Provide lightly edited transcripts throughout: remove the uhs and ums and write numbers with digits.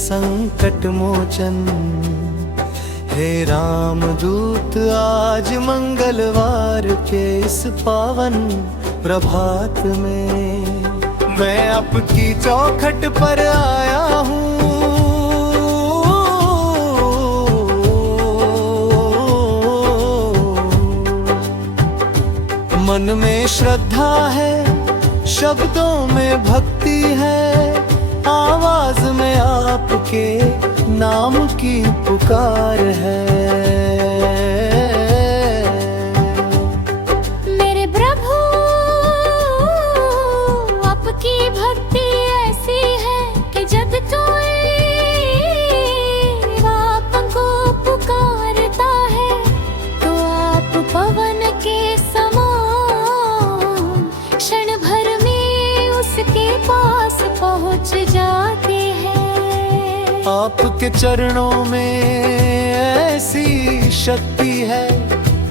संकट मोचन। हे राम दूत आज मंगलवार के इस पावन प्रभात में मैं आपकी चौखट पर आया हूँ। मन में श्रद्धा है, शब्दों में भक्ति है, आवाज में आपके नाम की पुकार है। मेरे प्रभु आपकी भक्ति ऐसी है कि जब कोई आपको पुकारता है तो आप पवन के क्षण भर में उसके पास पहुंच जाते हैं। आपके चरणों में ऐसी शक्ति है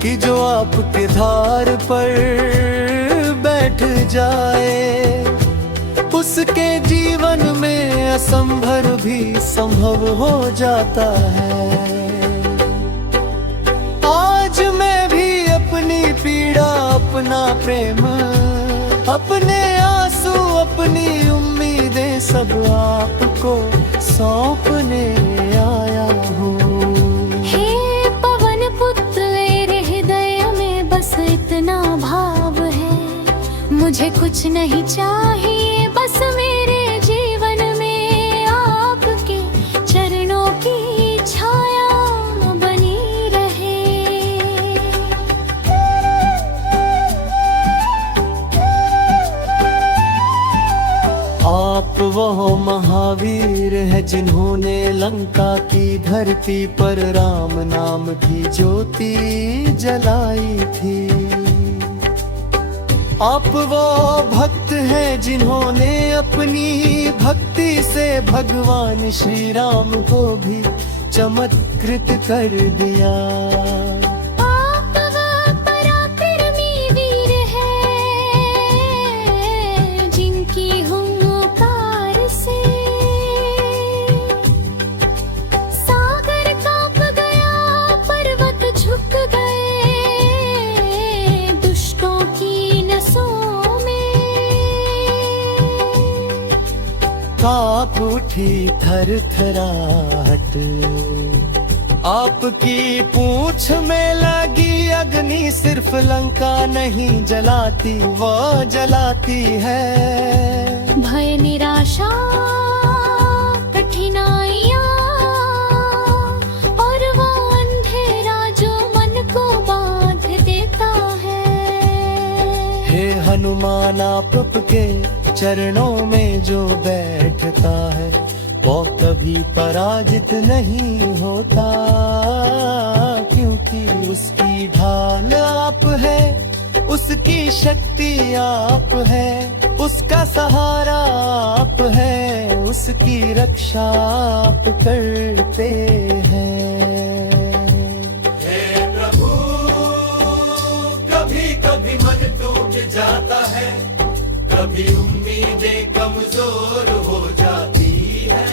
कि जो आपके धार पर बैठ जाए उसके जीवन में असंभव भी संभव हो जाता है। आज मैं भी अपनी पीड़ा, अपना प्रेम, अपने आंसू, अपनी उम्मीदें सब आपको सौंपने आया हूँ। हे पवन पुत्र, मेरे हृदय में बस इतना भाव है, मुझे कुछ नहीं चाहिए, बस मेरे जीवन में आपके चरणों की छाया बनी रहे। आप वो महावीर है जिन्होंने लंका की धरती पर राम नाम की ज्योति जलाई थी। आप वो भक्त हैं जिन्होंने अपनी भक्ति से भगवान श्री राम को भी चमत्कृत कर दिया। कांप उठी थरथराहट, आपकी पूंछ में लगी अग्नि सिर्फ लंका नहीं जलाती, वो जलाती है। भय निराशा कठिनाइयाँ और वो अंधेरा जो मन को बांध देता है। हे हनुमान, आपके चरणों में जो बैठता है वो कभी पराजित नहीं होता, क्योंकि उसकी ढाल आप है, उसकी शक्ति आप है, उसका सहारा आप है, उसकी रक्षा आप करते हैं। हे प्रभु, कभी कभी मन टूट जाता है, कभी उम्मीदें कमजोर हो जाती है,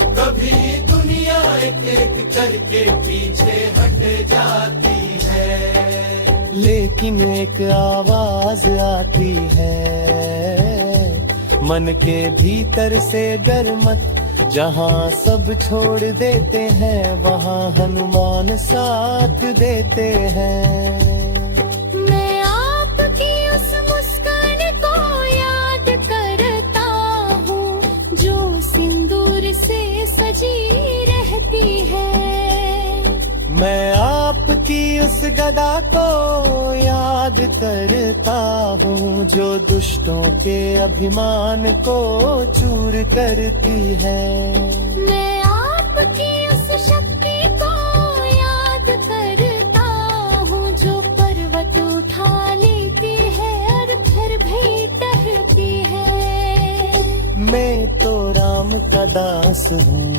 कभी दुनिया एक एक करके पीछे हट जाती है। लेकिन एक आवाज आती है मन के भीतर से, डर मत, जहाँ सब छोड़ देते हैं वहाँ हनुमान साथ देते हैं। सजी रहती है। मैं आपकी उस गदा को याद करता हूँ जो दुष्टों के अभिमान को चूर करती है। मैं आपकी उस शक्ति को याद करता हूँ जो पर्वत उठा लेती है और फिर भी टहलती है। मैं तो राम का दास हूँ,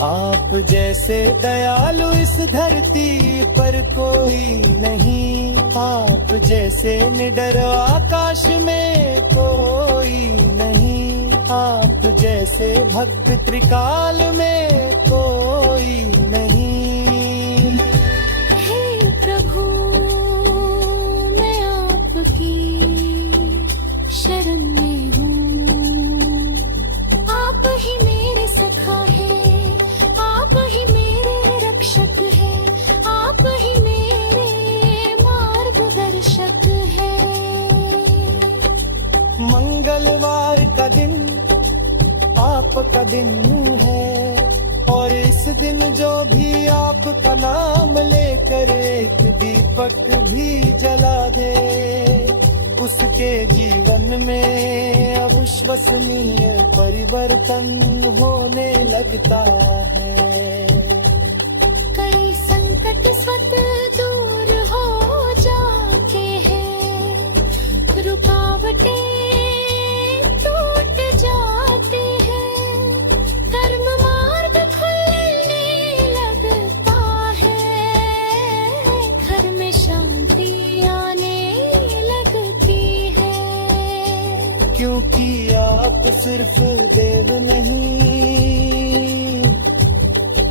आप जैसे दयालु इस धरती पर कोई नहीं, आप जैसे निडर आकाश में कोई नहीं। आप जैसे भक्त त्रिकाल में कोई नहीं। हे प्रभु मैं आपकी शरण में हूँ, आप ही मेरे सखा है, आप ही मेरे रक्षक है, आप ही मेरे मार्गदर्शक है। मंगलवार का दिन आपका दिन है, और इस दिन जो भी आपका नाम लेकर एक दीपक भी जला दे, उसके जीवन में अविश्वसनीय परिवर्तन होने लगता है। कई संकट स्वत दूर हो जाते हैं, रुकावटें टूट जाती हैं, कर्म मार्ग खुलने लगता है, घर में शांति आने लगती है। क्योंकि आप सिर्फ देव नहीं,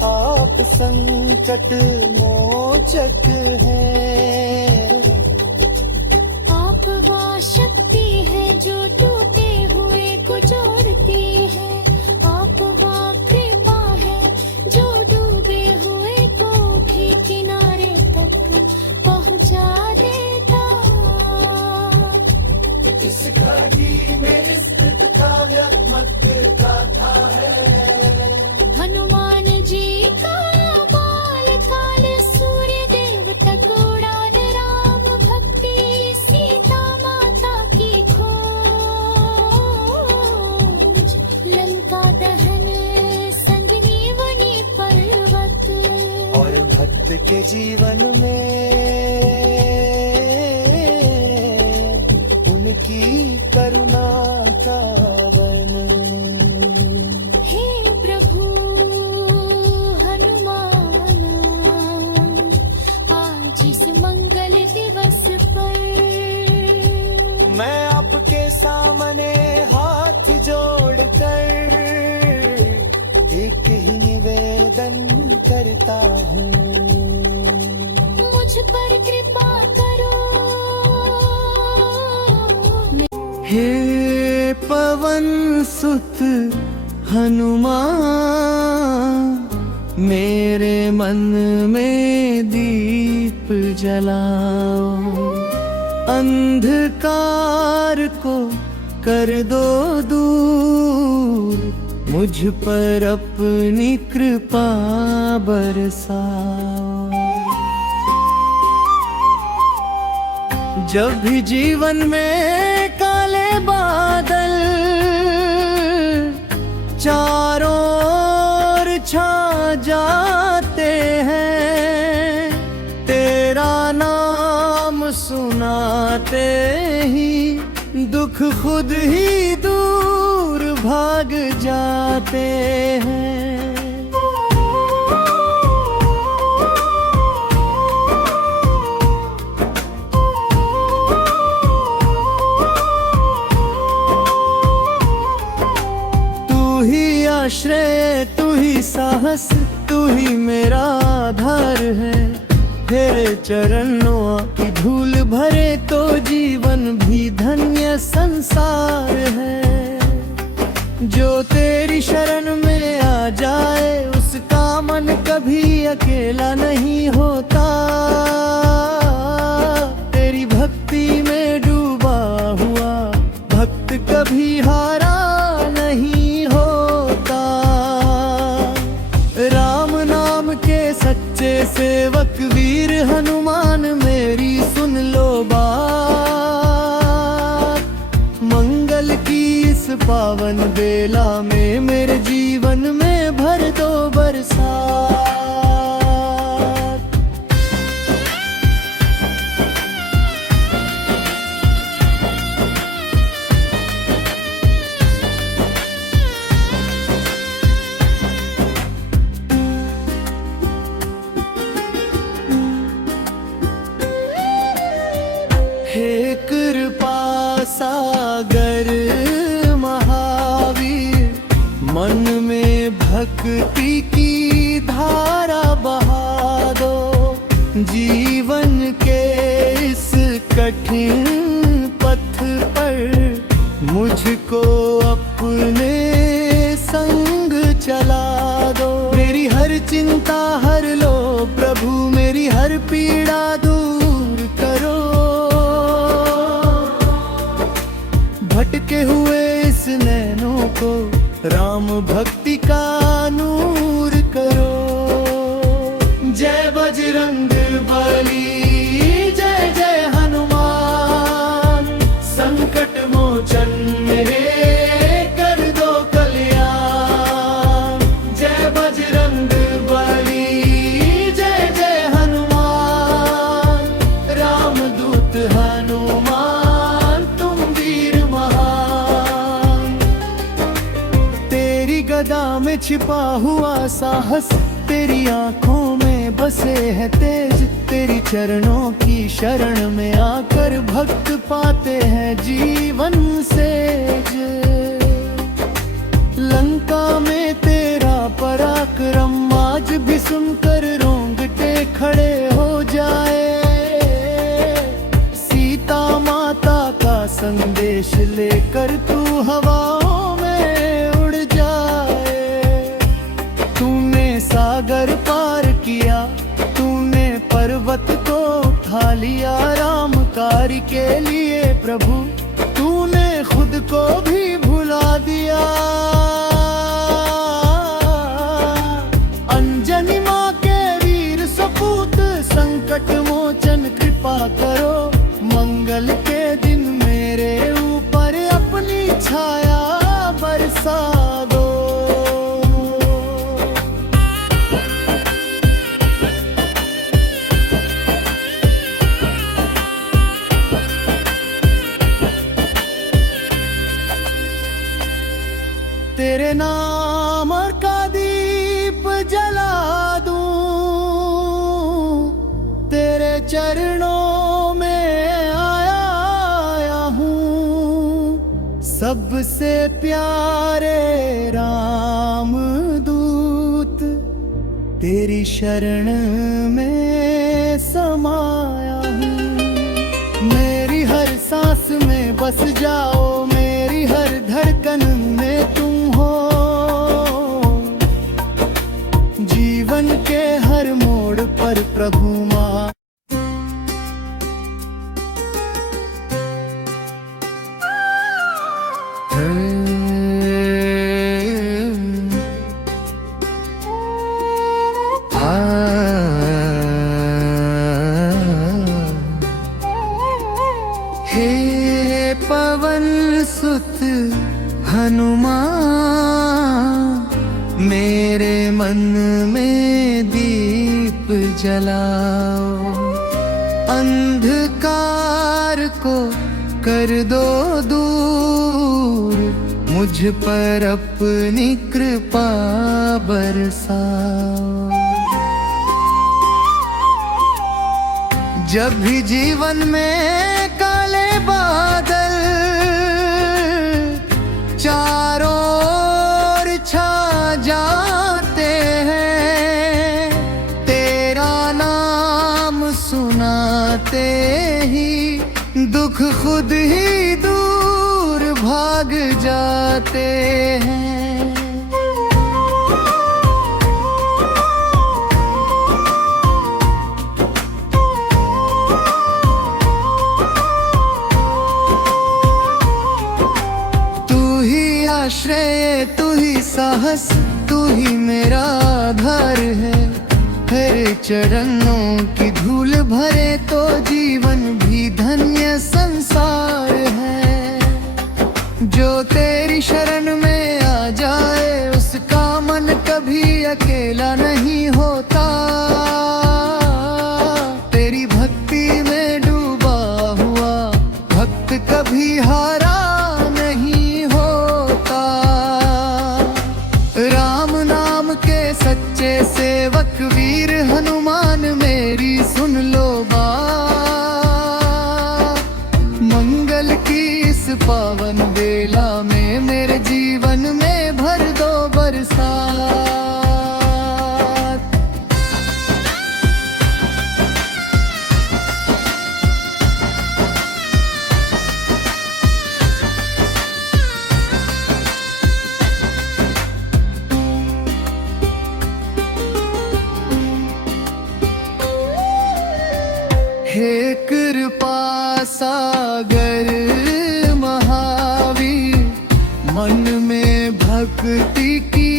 आप संकट मोचक हैं। आप वह शक्ति है जो टूटे हुए को जोड़ती है, आप वह कृपा है जो डूबे हुए को भी किनारे तक पहुंचा देता। इस घड़ी में स्थित काव्यात्मक गाथा है। हनुमान जी का बाल काल सूर्य देव तक उड़ान, राम भक्ति सीता माता की खोज, लंका दहन संजीवनी पर्वत। और भक्त के जीवन में उनकी करुणा का वर्णन। हे प्रभु हनुमान, आज इस मंगल दिवस पर मैं आपके सामने हाथ जोड़कर एक ही निवेदन करता हूँ। मुझ पर कृपा करो। हे पवन सुत हनुमान, मेरे मन में दीप जलाओ, अंधकार को कर दो दूर, मुझ पर अपनी कृपा बरसाओ। जब भी जीवन में काले बादल चारों ओर छा जाते हैं, तेरा नाम सुनाते ही दुख खुद ही दूर भाग जाते हैं। आश्रय तू ही साहस, तू ही मेरा आधार है। तेरे चरणों की धूल भरे तो जीवन भी धन्य संसार है। जो तेरी शरण में आ जाए उसका मन कभी अकेला नहीं होता। तेरी भक्ति में डूबा हुआ भक्त कभी हारा नहीं होता। राम नाम के सच्चे सेवक वीर हनुमान मेरी सुन लो बात। मंगल की इस पावन बेला में मेरे जीवन में भर दो बरसात। हे कृपा सागर महावीर, में भक्ति की धारा बहा दो। जीवन के इस कठिन पथ पर मुझको अपने संग चला दो। मेरी हर चिंता हर लो प्रभु, मेरी हर पीड़ा दूर करो। भटके हुए इस नैनों को राम भक्ति का नूर करो। जय बजरंग बली, जय जय हनुमान, संकट मोचन मेरे कर दो कल्याण। जय बजरंग बली, जय जय हनुमान, रामदूत हनुमान तुम वीर महान। तेरी गदा में छिपा हुआ साहस, तेरी आंखों में बसे है तेज। तेरी चरणों की शरण में आकर भक्त पाते हैं जीवन सेज। लंका में तेरा पराक्रम आज भी सुनकर रोंगटे खड़े हो जाए। सीता माता का संदेश लेकर तू हवाओं में उड़ जाए। तूने सागर पार किया, तूने पर्वत को उठा लिया। राम कार्य के लिए प्रभु तूने खुद को भी भुला दिया। अंजनी माँ के वीर सपूत, संकट मोचन कृपा करो। मंगल के दिन मेरे ऊपर अपनी छाया बरसा दो। तेरे नाम का दीप जला दूं, तेरे चरणों में आया हूँ। सबसे प्यारे राम दूत, तेरी शरण में समाया हूँ। मेरी हर सांस में बस जाओ, मेरी हर धड़कन में तुम हो। जीवन के हर मोड़ पर प्रभु मां। हे पवन सुत हनुमान, मेरे मन में दीप जलाओ। अंधकार को कर दो दूर, मुझ पर अपनी कृपा बरसाओ। जब भी जीवन में काले बादल चारों ओर छा जाते हैं, तेरा नाम सुनाते ही दुख खुद ही दूर भाग जाते हैं। आश्रय तू ही साहस, तू ही मेरा आधार है। तेरे चरणों की धूल भरे तो जीवन भी धन्य संसार है। जो तेरी शरण में आ जाए उसका मन कभी अकेला नहीं होता। तेरी भक्ति में डूबा हुआ भक्त कभी हारा नहीं होता। राम नाम के सच्चे सेवक वीर हनुमान मेरी सुन लो बात। मंगल की इस पावन बेला में मेरे जीवन में भर दो बरसात। हे कृपा सागर महावीर, मन में भक्ति की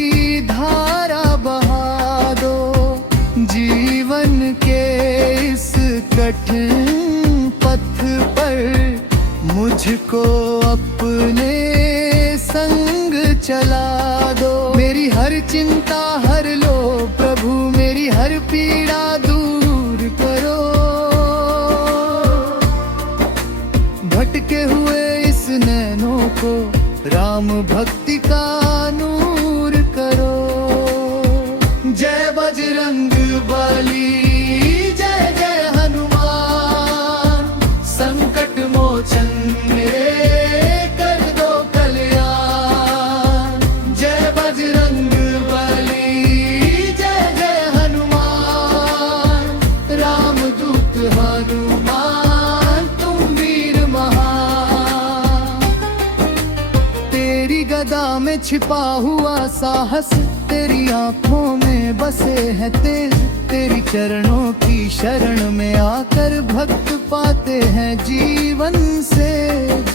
धारा बहा दो। जीवन के इस कठिन पथ पर मुझको अपने संग चला दो। मेरी हर चिंता हर लो प्रभु, मेरी हर पीड़ा दूर करो। भटके हुए इस नैनों को राम भक्ति का नूर करो। जय बजरंग बली, जय जय हनुमान, संकट मोचन मेरे कर दो कल्याण। जय बजरंग बली, जय जय हनुमान, रामदूत हनुमान तुम वीर महान। तेरी गदा में छिपा हुआ साहस, तेरी आंखों में बसे हैं तेज। तेरी चरणों की शरण में आकर भक्त पाते हैं जीवन सेज।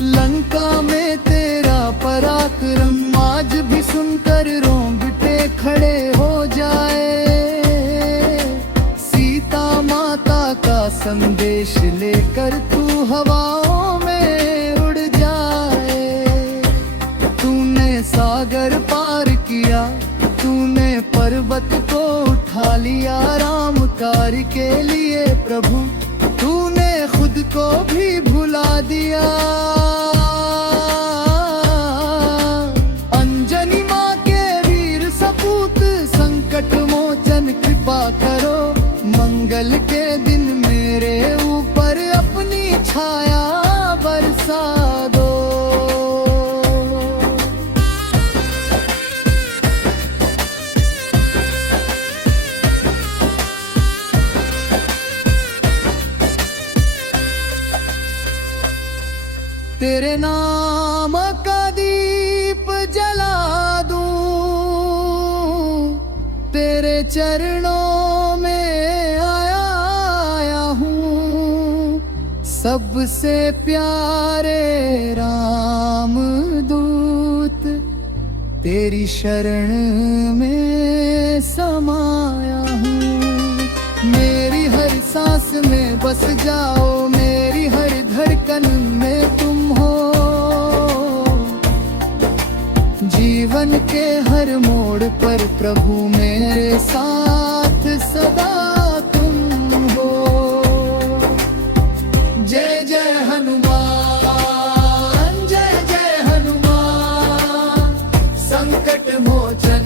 लंका में तेरा पराक्रम आज भी सुनकर रोंगटे खड़े हो जाए। सीता माता का संदेश लेकर तू हवाओं में उड़ जाए। तूने सागर पार किया, तूने पर्वत को उठा लिया। राम कार्य के लिए प्रभु तूने खुद को भी भुला दिया। अंजनी माँ के वीर सपूत, संकट मोचन कृपा करो। मंगल के दिन मेरे ऊपर अपनी छाया बरसा दो। तेरे नाम का दीप जला दूं, तेरे चरणों में आया हूँ। सबसे प्यारे राम दूत, तेरी शरण में समाया हूँ। मेरी हर सांस में बस जाओ, मेरी हर धड़कन में तुम हो। जीवन के हर मोड़ पर प्रभु मेरे साथ सदा तुम हो। जय जय हनुमान, जय जय हनुमान, संकट मोचन